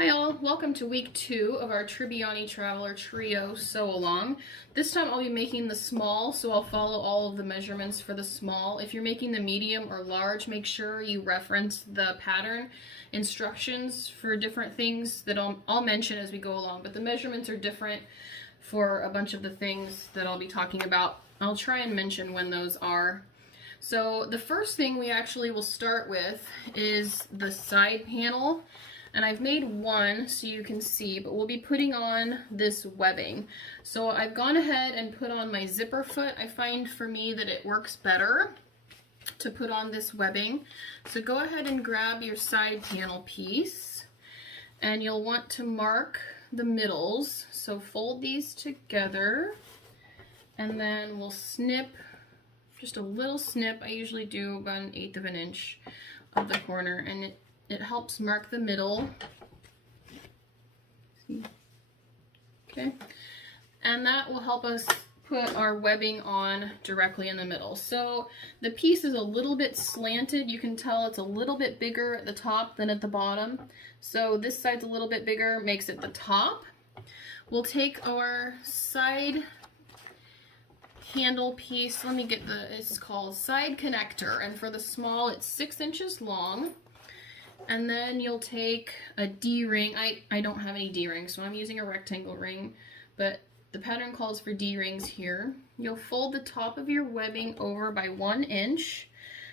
Hi all, welcome to week 2 of our Tribbiani Traveler Trio Sew Along. This time I'll be making the small, so I'll follow all of the measurements for the small. If you're making the medium or large, make sure you reference the pattern instructions for different things that I'll mention as we go along, but the measurements are different for a bunch of the things that I'll be talking about. I'll try and mention when those are. So the first thing we actually will start with is the side panel. And I've made one so you can see, but we'll be putting on this webbing. So I've gone ahead and put on my zipper foot. I find for me that it works better to put on this webbing. So go ahead and grab your side panel piece, and you'll want to mark the middles. So fold these together, and then we'll snip, just a little snip. I usually do about 1/8 of an inch of the corner, and it helps mark the middle. See? Okay, and that will help us put our webbing on directly in the middle. So the piece is a little bit slanted. You can tell it's a little bit bigger at the top than at the bottom. So this side's a little bit bigger, makes it the top. We'll take our side handle piece. Let me get it's called side connector, and for the small it's 6 inches long. And then you'll take a D-ring. I don't have any D-rings, so I'm using a rectangle ring, but the pattern calls for D-rings here. You'll fold the top of your webbing over by 1 inch.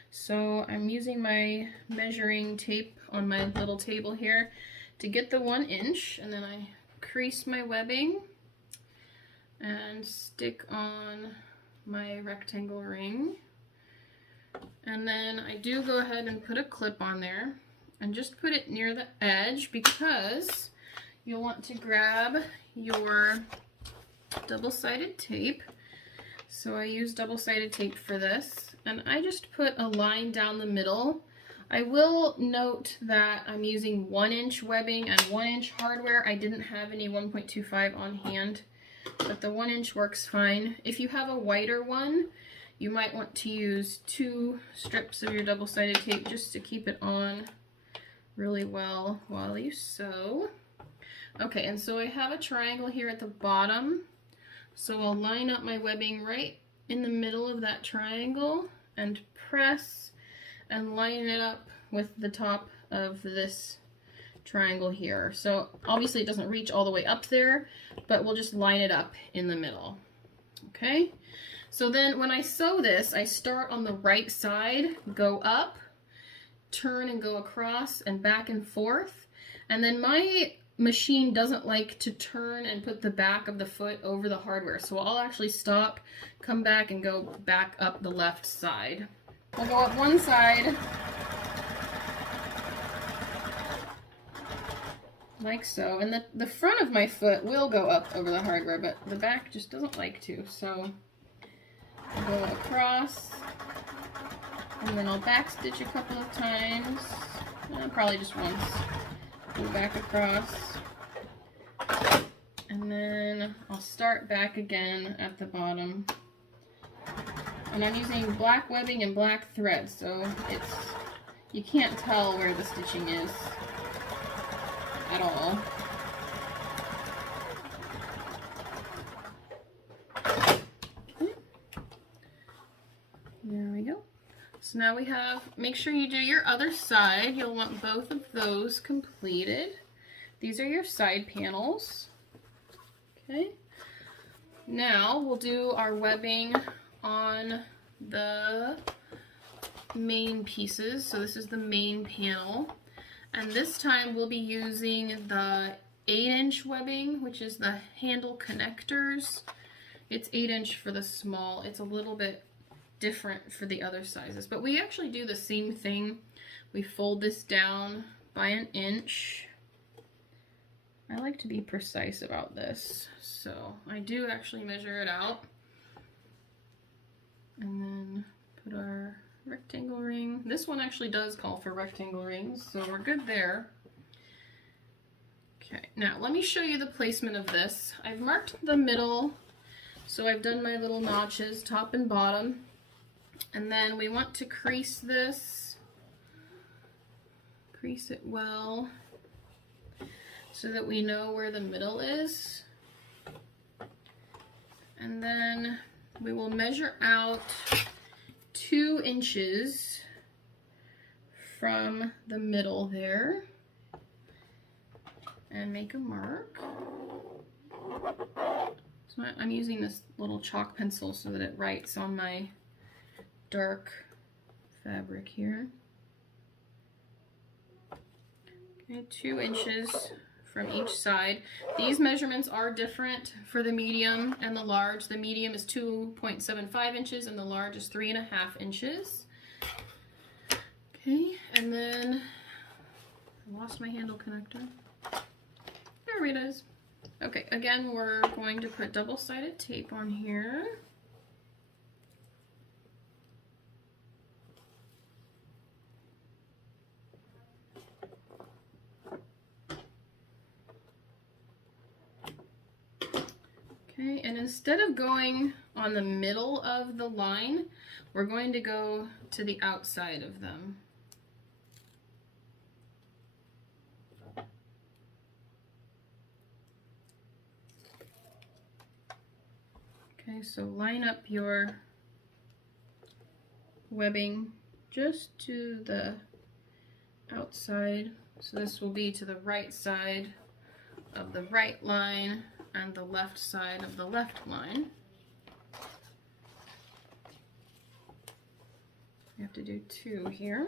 So I'm using my measuring tape on my little table here to get the 1 inch, and then I crease my webbing and stick on my rectangle ring. And then I do go ahead and put a clip on there. And just put it near the edge because you'll want to grab your double-sided tape. So I use double-sided tape for this, and I just put a line down the middle. I will note that I'm using 1 inch webbing and 1 inch hardware. I didn't have any 1.25 on hand, but the 1 inch works fine. If you have a wider one, you might want to use 2 strips of your double-sided tape just to keep it on really well while you sew. Okay, and so I have a triangle here at the bottom, so I'll line up my webbing right in the middle of that triangle and press and line it up with the top of this triangle here. So obviously it doesn't reach all the way up there, but we'll just line it up in the middle. Okay, so then when I sew this, I start on the right side, go up, turn and go across and back and forth, and then my machine doesn't like to turn and put the back of the foot over the hardware, so I'll actually stop, come back, and go back up the left side. I'll go up one side like so, and the front of my foot will go up over the hardware, but the back just doesn't like to, so I'll go across. And then I'll back stitch a couple of times, probably just once. Go back across, and then I'll start back again at the bottom. And I'm using black webbing and black thread, so you can't tell where the stitching is at all. Okay. There we go. So now we have, make sure you do your other side. You'll want both of those completed. These are your side panels. Okay. Now we'll do our webbing on the main pieces. So this is the main panel. And this time we'll be using the 8-inch webbing, which is the handle connectors. It's 8 inch for the small. It's a little bit different for the other sizes, but we actually do the same thing. We fold this down by 1 inch. I like to be precise about this, so I do actually measure it out, and then put our rectangle ring. This one actually does call for rectangle rings, so we're good there. Okay, now let me show you the placement of this. I've marked the middle, so I've done my little notches top and bottom. And then we want to crease this, crease it well. so that we know where the middle is. And then we will measure out 2 inches from the middle there and make a mark. So I'm using this little chalk pencil so that it writes on my dark fabric here. Okay, 2 inches from each side. These measurements are different for the medium and the large. The medium is 2.75 inches and the large is 3.5 inches. Okay, and then I lost my handle connector. There it is. Okay, again, we're going to put double-sided tape on here. Okay, and instead of going on the middle of the line, we're going to go to the outside of them. Okay, so line up your webbing just to the outside. So this will be to the right side of the right line and the left side of the left line. You have to do 2 here.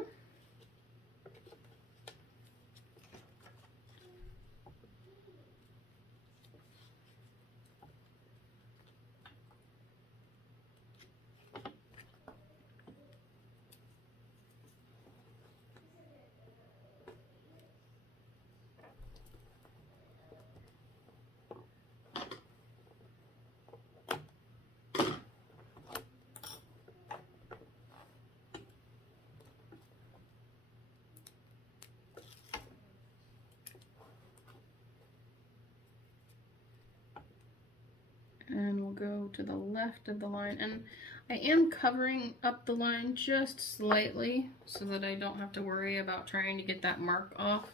And we'll go to the left of the line, and I am covering up the line just slightly so that I don't have to worry about trying to get that mark off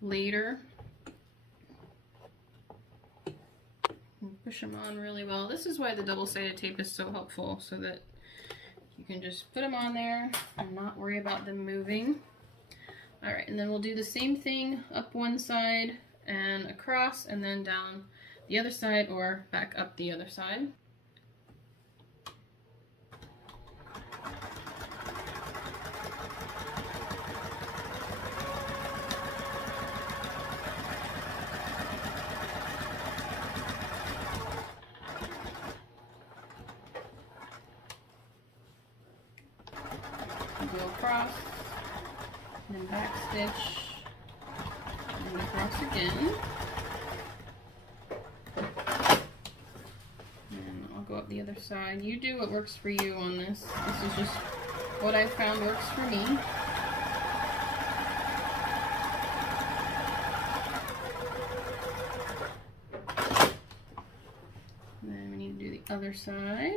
later. And push them on really well. This is why the double-sided tape is so helpful, so that you can just put them on there and not worry about them moving. Alright, and then we'll do the same thing up one side and across, and then down the other side, or back up the other side. Go across, and then back stitch, and across again. Go up the other side. You do what works for you on this. This is just what I found works for me. And then we need to do the other side.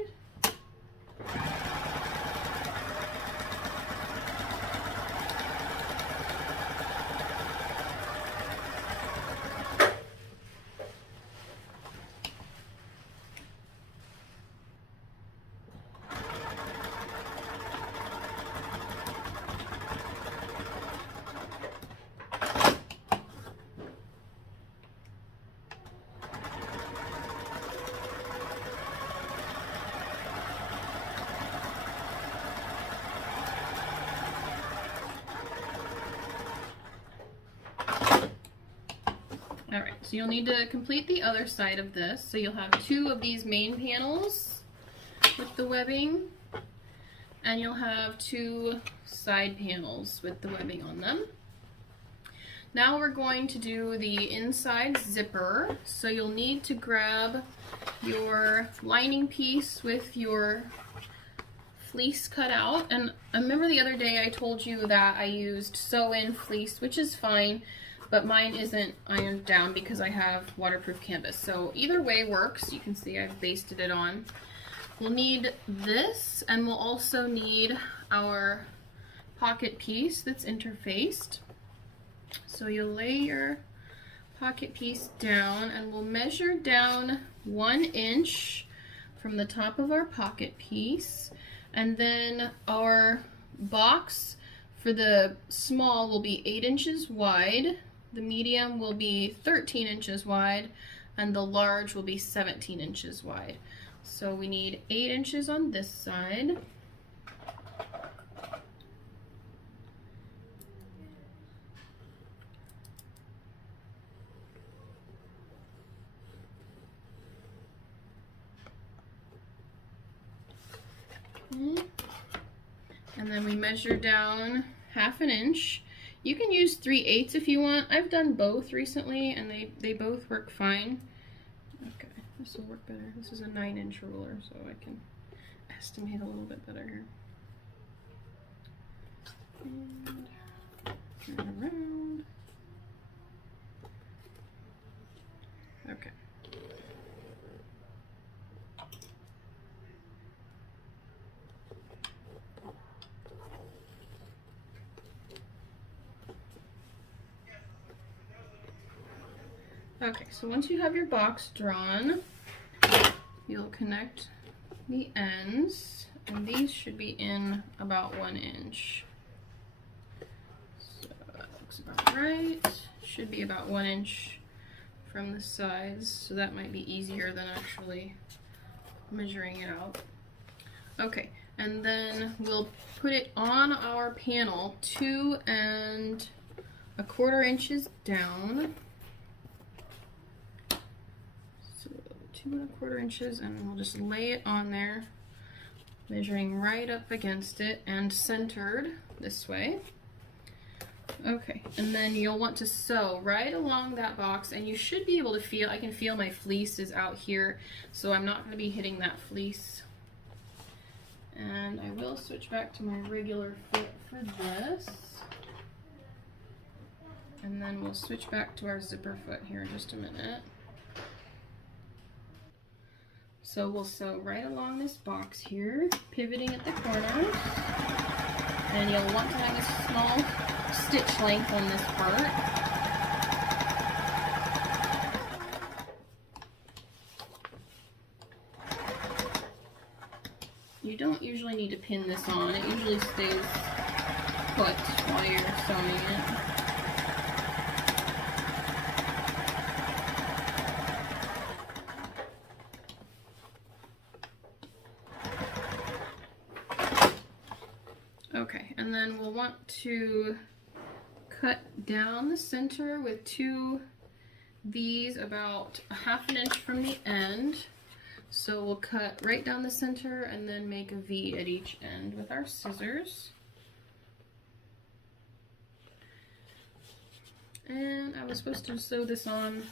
Alright, so you'll need to complete the other side of this. So you'll have 2 of these main panels with the webbing, and you'll have 2 side panels with the webbing on them. Now we're going to do the inside zipper. So you'll need to grab your lining piece with your fleece cut out. And I remember the other day I told you that I used sew-in fleece, which is fine, but mine isn't ironed down because I have waterproof canvas. So either way works. You can see I've basted it on. We'll need this, and we'll also need our pocket piece that's interfaced. So you'll lay your pocket piece down, and we'll measure down 1 inch from the top of our pocket piece, and then our box for the small will be 8 inches wide, the medium will be 13 inches wide, and the large will be 17 inches wide. So we need 8 inches on this side. And then we measure down 1/2 inch. You can use 3/8 if you want. I've done both recently and they both work fine. Okay, this will work better. This is a 9-inch ruler, so I can estimate a little bit better here. And turn it around. Okay. Okay, so once you have your box drawn, you'll connect the ends, and these should be in about 1 inch. So that looks about right. Should be about 1 inch from the sides, so that might be easier than actually measuring it out. Okay, and then we'll put it on our panel 2 1/4 inches down. 2 1/4 inches, and we'll just lay it on there, measuring right up against it and centered this way. Okay, and then you'll want to sew right along that box, and you should be able to feel, I can feel my fleece is out here, so I'm not going to be hitting that fleece. And I will switch back to my regular fit for this. And then we'll switch back to our zipper foot here in just a minute. So we'll sew right along this box here, pivoting at the corners. And you'll want to have a small stitch length on this part. You don't usually need to pin this on. It usually stays put while you're sewing it. Okay, and then we'll want to cut down the center with 2 V's about 1/2 inch from the end. So we'll cut right down the center and then make a V at each end with our scissors. And I was supposed to sew this on.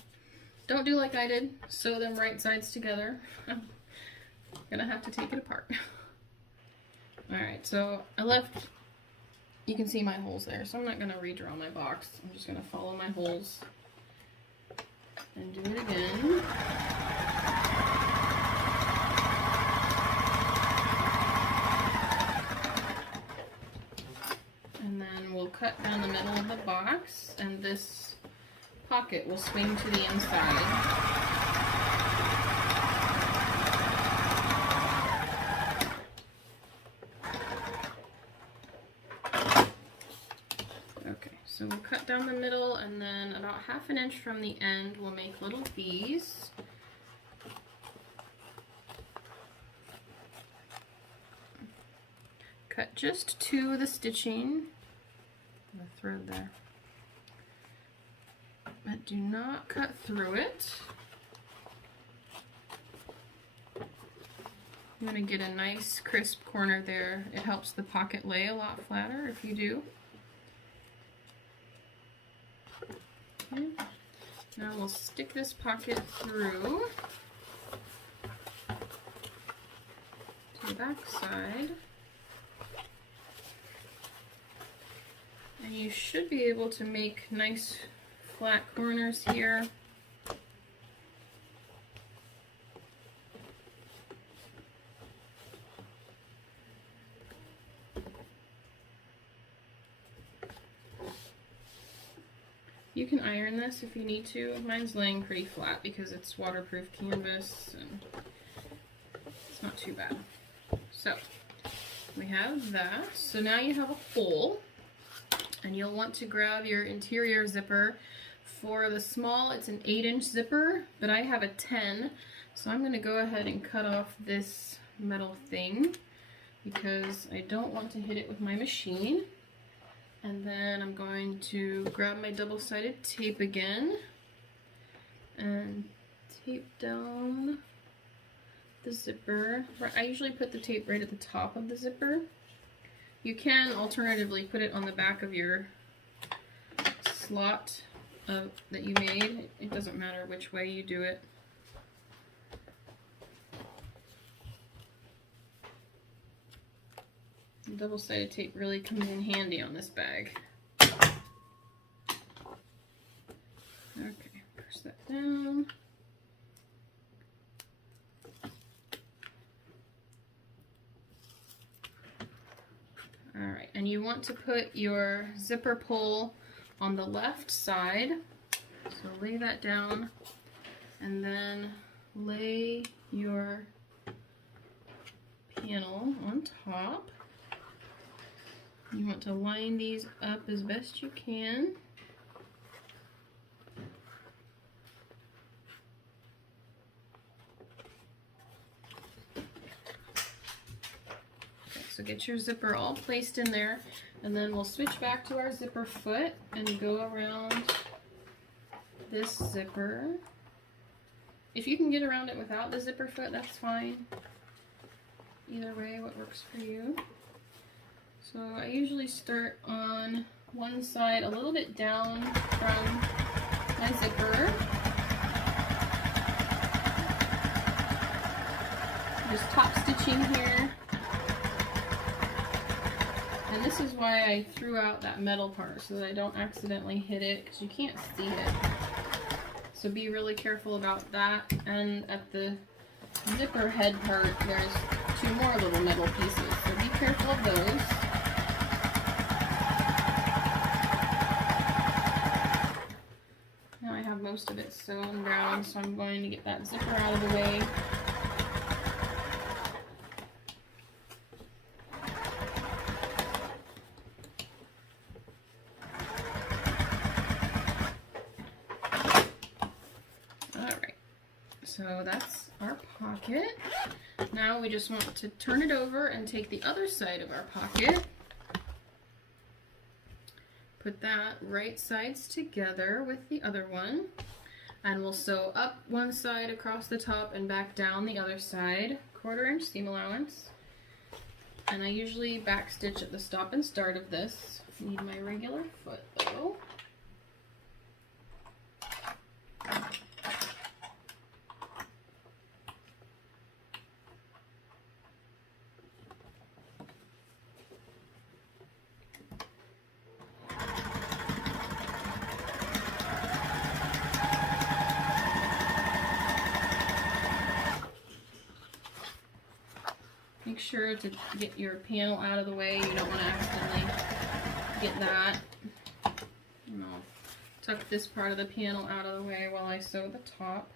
Don't do like I did, sew them right sides together. I'm gonna have to take it apart. Alright, so I left, you can see my holes there, so I'm not going to redraw my box. I'm just going to follow my holes and do it again. And then we'll cut down the middle of the box, and this pocket will swing to the inside. So we'll cut down the middle, and then about 1/2 inch from the end we'll make little V's. Cut just to the stitching, the thread there, but do not cut through it. You want to get a nice crisp corner there. It helps the pocket lay a lot flatter if you do. Okay. Now we'll stick this pocket through to the back side. And you should be able to make nice flat corners here. You can iron this if you need to. Mine's laying pretty flat because it's waterproof canvas and it's not too bad. So we have that. So now you have a hole, and you'll want to grab your interior zipper. For the small, it's an 8-inch zipper, but I have a 10, so I'm going to go ahead and cut off this metal thing because I don't want to hit it with my machine. And then I'm going to grab my double-sided tape again and tape down the zipper. I usually put the tape right at the top of the zipper. You can alternatively put it on the back of your slot that you made. It doesn't matter which way you do it. Double-sided tape really comes in handy on this bag. Okay, press that down. Alright, and you want to put your zipper pull on the left side. So lay that down and then lay your panel on top. You want to line these up as best you can. Okay, so get your zipper all placed in there, and then we'll switch back to our zipper foot and go around this zipper. If you can get around it without the zipper foot, that's fine. Either way, what works for you. So I usually start on one side a little bit down from my zipper. Just top stitching here. And this is why I threw out that metal part, so that I don't accidentally hit it, because you can't see it. So be really careful about that. And at the zipper head part, there's 2 more little metal pieces, so be careful of those. Now I have most of it sewn down, so I'm going to get that zipper out of the way. Alright, so that's our pocket. Now we just want to turn it over and take the other side of our pocket. Put that right sides together with the other one, and we'll sew up one side across the top and back down the other side, 1/4 inch seam allowance. And I usually back stitch at the stop and start of this. Need my regular foot though. Make sure to get your panel out of the way. You don't want to accidentally get that. And I'll tuck this part of the panel out of the way while I sew the top.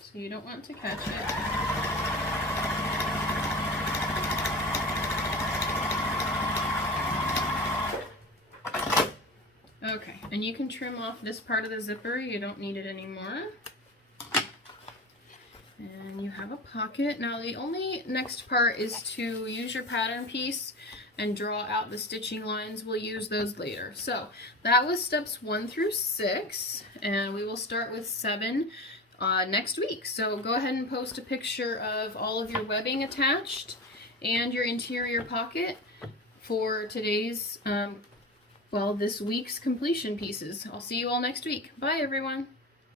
So you don't want to catch it. Okay, and you can trim off this part of the zipper. You don't need it anymore. And you have a pocket. Now the only next part is to use your pattern piece and draw out the stitching lines. We'll use those later. So that was steps 1 through 6, and we will start with 7 next week. So go ahead and post a picture of all of your webbing attached and your interior pocket for today's, this week's completion pieces. I'll see you all next week. Bye everyone.